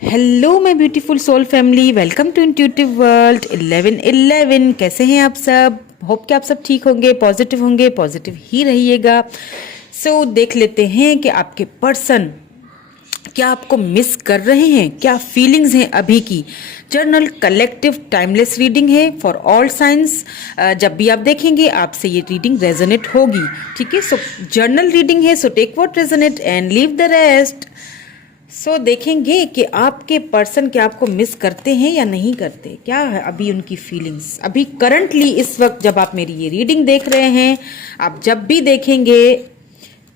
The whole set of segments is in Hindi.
Hello my beautiful soul family, welcome to intuitive world 1111। कैसे हैं आप सब? होप कि आप सब ठीक होंगे, पॉजिटिव ही रहिएगा। देख लेते हैं कि आपके पर्सन क्या आपको मिस कर रहे हैं, क्या फीलिंग्स हैं अभी की। जर्नल कलेक्टिव टाइमलेस रीडिंग है फॉर ऑल साइंस। जब भी आप देखेंगे आपसे ये रीडिंग रेजोनेट होगी, ठीक है। जर्नल रीडिंग है, take what resonate and leave the rest. देखेंगे कि आपके पर्सन क्या आपको मिस करते हैं या नहीं करते, क्या है अभी उनकी फीलिंग्स। अभी करंटली इस वक्त जब आप मेरी ये रीडिंग देख रहे हैं, आप जब भी देखेंगे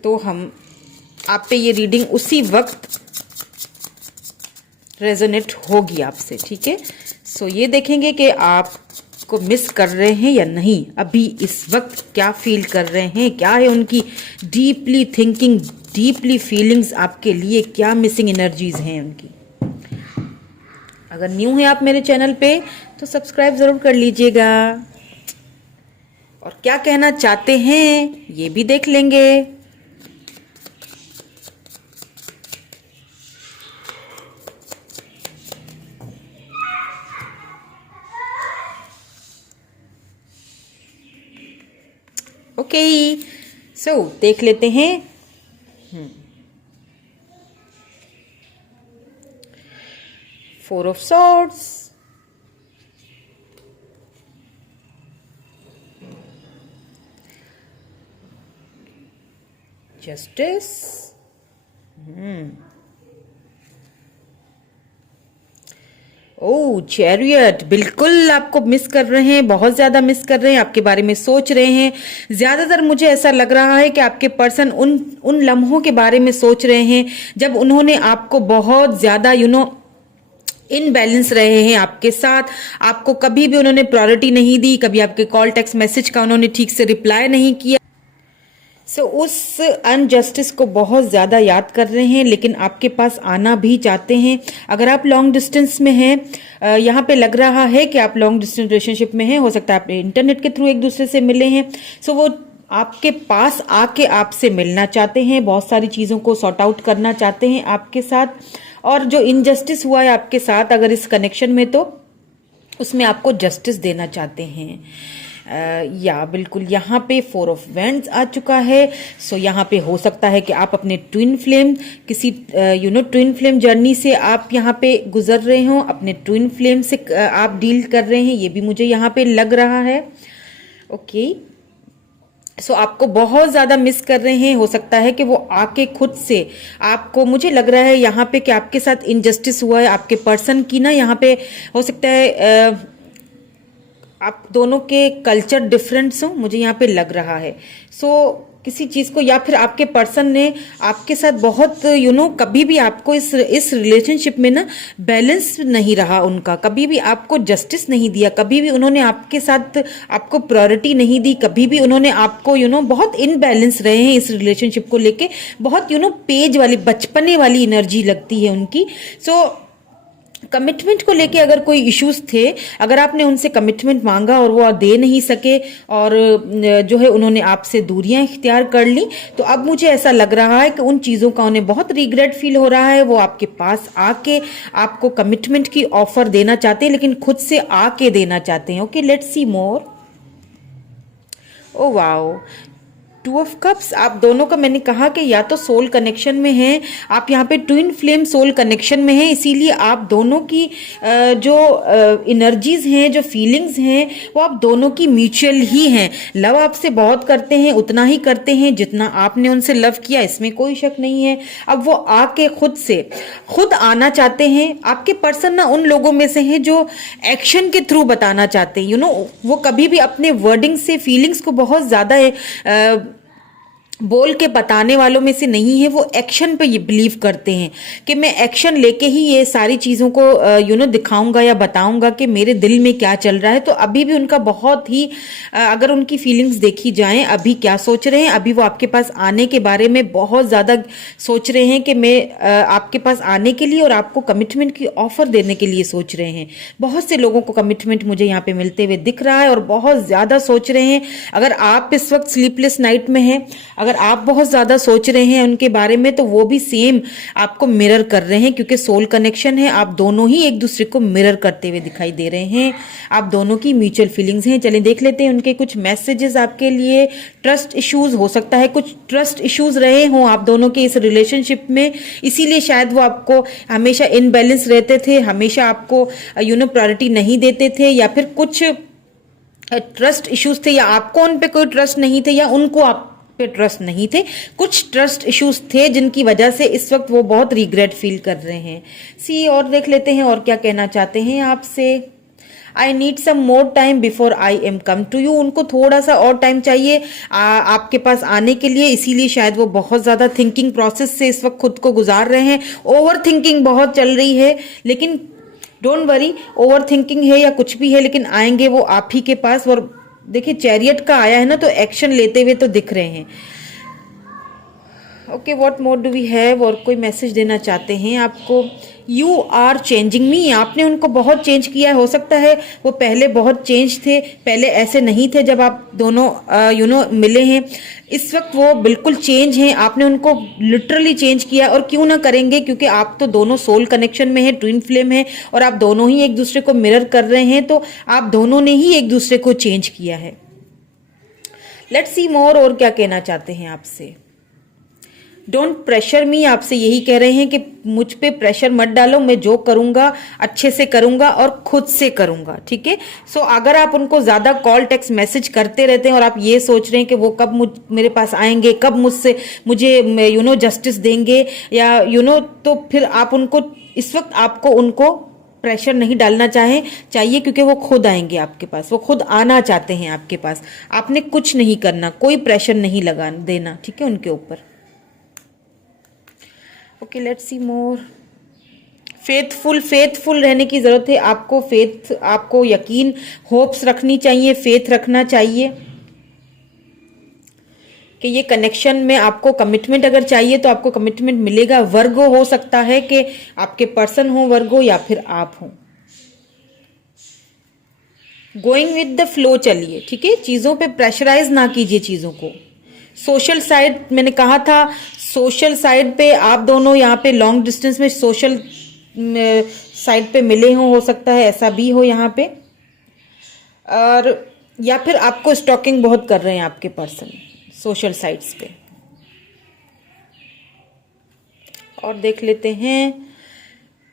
तो हम आप पे ये रीडिंग उसी वक्त रेजोनेट होगी आपसे, ठीक है। ये देखेंगे कि आपको मिस कर रहे हैं या नहीं, अभी इस वक्त क्या फील कर रहे हैं, क्या है उनकी डीपली थिंकिंग, डीपली फीलिंग्स आपके लिए, क्या मिसिंग एनर्जीज हैं उनकी। अगर न्यू है आप मेरे चैनल पे तो सब्सक्राइब जरूर कर लीजिएगा, और क्या कहना चाहते हैं ये भी देख लेंगे। ओके, देख लेते हैं। Four of swords, justice, oh chariot. बिल्कुल आपको मिस कर रहे हैं, बहुत ज्यादा मिस कर रहे हैं, आपके बारे में सोच रहे हैं। ज्यादातर मुझे ऐसा लग रहा है कि आपके पर्सन उन लम्हों के बारे में सोच रहे हैं जब उन्होंने आपको बहुत ज्यादा इनबैलेंस रहे हैं आपके साथ। आपको कभी भी उन्होंने प्रायोरिटी नहीं दी, कभी आपके कॉल टेक्स्ट मैसेज का उन्होंने ठीक से रिप्लाई नहीं किया। उस अनजस्टिस को बहुत ज़्यादा याद कर रहे हैं, लेकिन आपके पास आना भी चाहते हैं। अगर आप लॉन्ग डिस्टेंस में हैं, यहाँ पे लग रहा है कि आप लॉन्ग डिस्टेंस रिलेशनशिप में हैं, हो सकता है आप इंटरनेट के थ्रू एक दूसरे से मिले हैं। वो आपके पास आके आपसे मिलना चाहते हैं, बहुत सारी चीज़ों को सॉर्ट आउट करना चाहते हैं आपके साथ। और जो इनजस्टिस हुआ है आपके साथ अगर इस कनेक्शन में, तो उसमें आपको जस्टिस देना चाहते हैं। या बिल्कुल यहाँ पे फोर ऑफ वेंड्स आ चुका है। यहाँ पे हो सकता है कि आप अपने ट्विन फ्लेम किसी ट्विन फ्लेम जर्नी से आप यहाँ पे गुजर रहे हो, अपने ट्विन फ्लेम से आप डील कर रहे हैं, ये भी मुझे यहाँ पे लग रहा है। ओके, आपको बहुत ज़्यादा मिस कर रहे हैं। हो सकता है कि वो आके खुद से आपको, मुझे लग रहा है यहाँ पे कि आपके साथ इनजस्टिस हुआ है आपके पर्सन की ना। यहाँ पे हो सकता है आप दोनों के कल्चर डिफरेंट्स हो, मुझे यहाँ पे लग रहा है। किसी चीज़ को, या फिर आपके पर्सन ने आपके साथ बहुत कभी भी आपको इस रिलेशनशिप में ना बैलेंस नहीं रहा उनका, कभी भी आपको जस्टिस नहीं दिया, कभी भी उन्होंने आपके साथ आपको प्रायोरिटी नहीं दी, कभी भी उन्होंने आपको बहुत इनबैलेंस रहे हैं इस रिलेशनशिप को लेके। बहुत पेज वाली, बचपने वाली एनर्जी लगती है उनकी। कमिटमेंट को लेके अगर कोई इश्यूज थे, अगर आपने उनसे कमिटमेंट मांगा और वो दे नहीं सके, और जो है उन्होंने आपसे दूरियां इख्तियार कर ली, तो अब मुझे ऐसा लग रहा है कि उन चीज़ों का उन्हें बहुत रिग्रेट फील हो रहा है। वो आपके पास आके आपको कमिटमेंट की ऑफर देना चाहते हैं, लेकिन खुद से आके देना चाहते हैं। Okay, let's see more. Oh wow, two of cups. आप दोनों का मैंने कहा कि या तो सोल कनेक्शन में हैं, आप यहाँ पे ट्विन फ्लेम सोल कनेक्शन में हैं, इसीलिए आप दोनों की जो एनर्जीज हैं, जो फीलिंग्स हैं, वो आप दोनों की म्यूचुअल ही हैं। लव आपसे बहुत करते हैं, उतना ही करते हैं जितना आपने उनसे लव किया, इसमें कोई शक नहीं है। अब वो आके खुद आना चाहते हैं। आपके पर्सन ना उन लोगों में से हैं जो एक्शन के थ्रू बताना चाहते हैं। वो कभी भी अपने वर्डिंग से फीलिंग्स को बहुत ज़्यादा बोल के बताने वालों में से नहीं है। वो एक्शन पे ये बिलीव करते हैं कि मैं एक्शन लेके ही ये सारी चीज़ों को दिखाऊंगा या बताऊंगा कि मेरे दिल में क्या चल रहा है। तो अभी भी उनका बहुत ही अगर उनकी फीलिंग्स देखी जाएं, अभी क्या सोच रहे हैं, अभी वो आपके पास आने के बारे में बहुत ज़्यादा सोच रहे हैं कि मैं आपके पास आने के लिए और आपको कमिटमेंट की ऑफर देने के लिए सोच रहे हैं। बहुत से लोगों को कमिटमेंट मुझे यहाँ पे मिलते हुए दिख रहा है और बहुत ज़्यादा सोच रहे हैं। अगर आप इस वक्त स्लीपलेस नाइट में हैं, अगर अगर आप बहुत ज़्यादा सोच रहे हैं उनके बारे में तो वो भी सेम आपको मिरर कर रहे हैं, क्योंकि सोल कनेक्शन है। आप दोनों ही एक दूसरे को मिरर करते हुए दिखाई दे रहे हैं। आप दोनों की म्यूचुअल फीलिंग्स हैं। चलिए देख लेते हैं उनके कुछ मैसेजेस आपके लिए। ट्रस्ट इश्यूज हो सकता है, कुछ ट्रस्ट इश्यूज रहे हों आप दोनों के इस रिलेशनशिप में, इसीलिए शायद वो आपको हमेशा इनबैलेंस रहते थे, हमेशा आपको प्रायोरिटी नहीं देते थे, या फिर कुछ ट्रस्ट इश्यूज थे, या आपको उन पे कोई ट्रस्ट नहीं थे, या उनको आप पे ट्रस्ट नहीं थे। कुछ ट्रस्ट इश्यूज थे जिनकी वजह से इस वक्त वो बहुत रिग्रेट फील कर रहे हैं। और देख लेते हैं और क्या कहना चाहते हैं आपसे। I need some more time before I am come to you. उनको थोड़ा सा और टाइम चाहिए आपके पास आने के लिए, इसीलिए शायद वो बहुत ज़्यादा थिंकिंग प्रोसेस से इस वक्त खुद को गुजार रहे हैं। ओवर थिंकिंग बहुत चल रही है, लेकिन डोंट वरी, ओवर थिंकिंग है या कुछ भी है, लेकिन आएंगे वो आप ही के पास। और देखिए चैरियट का आया है ना, तो एक्शन लेते हुए तो दिख रहे हैं। Okay, what more do we have. और कोई मैसेज देना चाहते हैं आपको। You are changing me. आपने उनको बहुत चेंज किया है। हो सकता है वो पहले बहुत चेंज थे, पहले ऐसे नहीं थे जब आप दोनों मिले हैं। इस वक्त वो बिल्कुल चेंज हैं। आपने उनको लिटरली चेंज किया, और क्यों ना करेंगे, क्योंकि आप तो दोनों सोल कनेक्शन में है, ट्विन फ्लेम है, और आप दोनों ही एक दूसरे को मिरर कर रहे हैं, तो आप दोनों ने ही एक दूसरे को चेंज किया है। लेट्स सी मोर। और क्या कहना चाहते हैं आपसे। डोंट प्रेशर मी। आपसे यही कह रहे हैं कि मुझ पे प्रेशर मत डालो, मैं जो करूंगा अच्छे से करूंगा और खुद से करूंगा, ठीक है। सो अगर आप उनको ज्यादा कॉल टेक्स्ट मैसेज करते रहते हैं और आप ये सोच रहे हैं कि वो कब मेरे पास आएंगे, कब मुझे जस्टिस देंगे, या तो फिर आप उनको इस वक्त आपको उनको प्रेशर नहीं डालना चाहिए, क्योंकि वो खुद आएंगे आपके पास, वो खुद आना चाहते हैं आपके पास। आपने कुछ नहीं करना, कोई प्रेशर नहीं लगा देना, ठीक है, उनके ऊपर। Okay, let's see more. Faithful रहने की जरूरत है आपको। आपको यकीन, होप्स रखनी चाहिए, फेथ रखना चाहिए कि ये कनेक्शन में आपको कमिटमेंट अगर चाहिए तो आपको कमिटमेंट मिलेगा। वर्गो हो सकता है कि आपके पर्सन हो वर्गो, या फिर आप हो। गोइंग विद द फ्लो चलिए, ठीक है। चीजों पे प्रेशराइज ना कीजिए चीजों को। सोशल साइड, मैंने कहा था सोशल साइड पे आप दोनों यहाँ पे लॉन्ग डिस्टेंस में सोशल साइड पे मिले हो सकता है, ऐसा भी हो यहाँ पे। और या फिर आपको स्टॉकिंग बहुत कर रहे हैं आपके पर्सन सोशल साइट्स पे। और देख लेते हैं।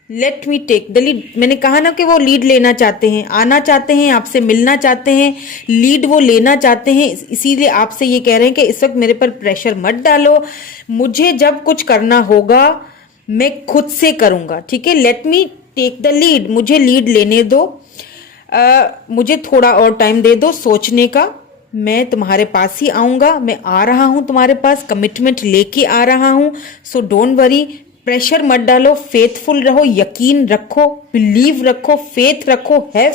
Let me take the lead. मैंने कहा ना कि वो लीड लेना चाहते हैं, आना चाहते हैं, आपसे मिलना चाहते हैं, लीड वो लेना चाहते हैं। इसीलिए आपसे ये कह रहे हैं कि इस वक्त मेरे पर प्रेशर मत डालो, मुझे जब कुछ करना होगा मैं खुद से करूंगा, ठीक है। Let me take the lead. मुझे लीड लेने दो, मुझे थोड़ा और टाइम दे दो सोचने का। मैं तुम्हारे पास ही आऊंगा, मैं आ रहा हूं तुम्हारे पास, कमिटमेंट लेके आ रहा हूं। सो डोंट वरी, प्रेशर मत डालो, फेथफुल रहो, यकीन रखो, बिलीव रखो, फेथ रखो, हैव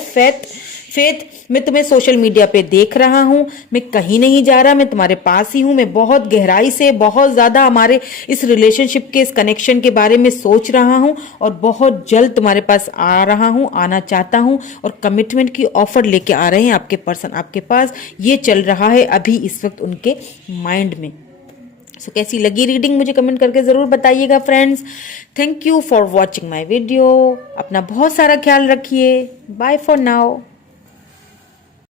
फेथ। मैं तुम्हें सोशल मीडिया पे देख रहा हूं, मैं कहीं नहीं जा रहा, मैं तुम्हारे पास ही हूं। मैं बहुत गहराई से, बहुत ज्यादा हमारे इस रिलेशनशिप के, इस कनेक्शन के बारे में सोच रहा हूं, और बहुत जल्द तुम्हारे पास आ रहा हूं, आना चाहता हूं। और कमिटमेंट की ऑफर लेके आ रहे हैं आपके पर्सन आपके पास। ये चल रहा है अभी इस वक्त उनके माइंड में। सो कैसी लगी रीडिंग मुझे कमेंट करके ज़रूर बताइएगा friends. Thank you for watching my video. अपना बहुत सारा ख्याल रखिए। Bye for now.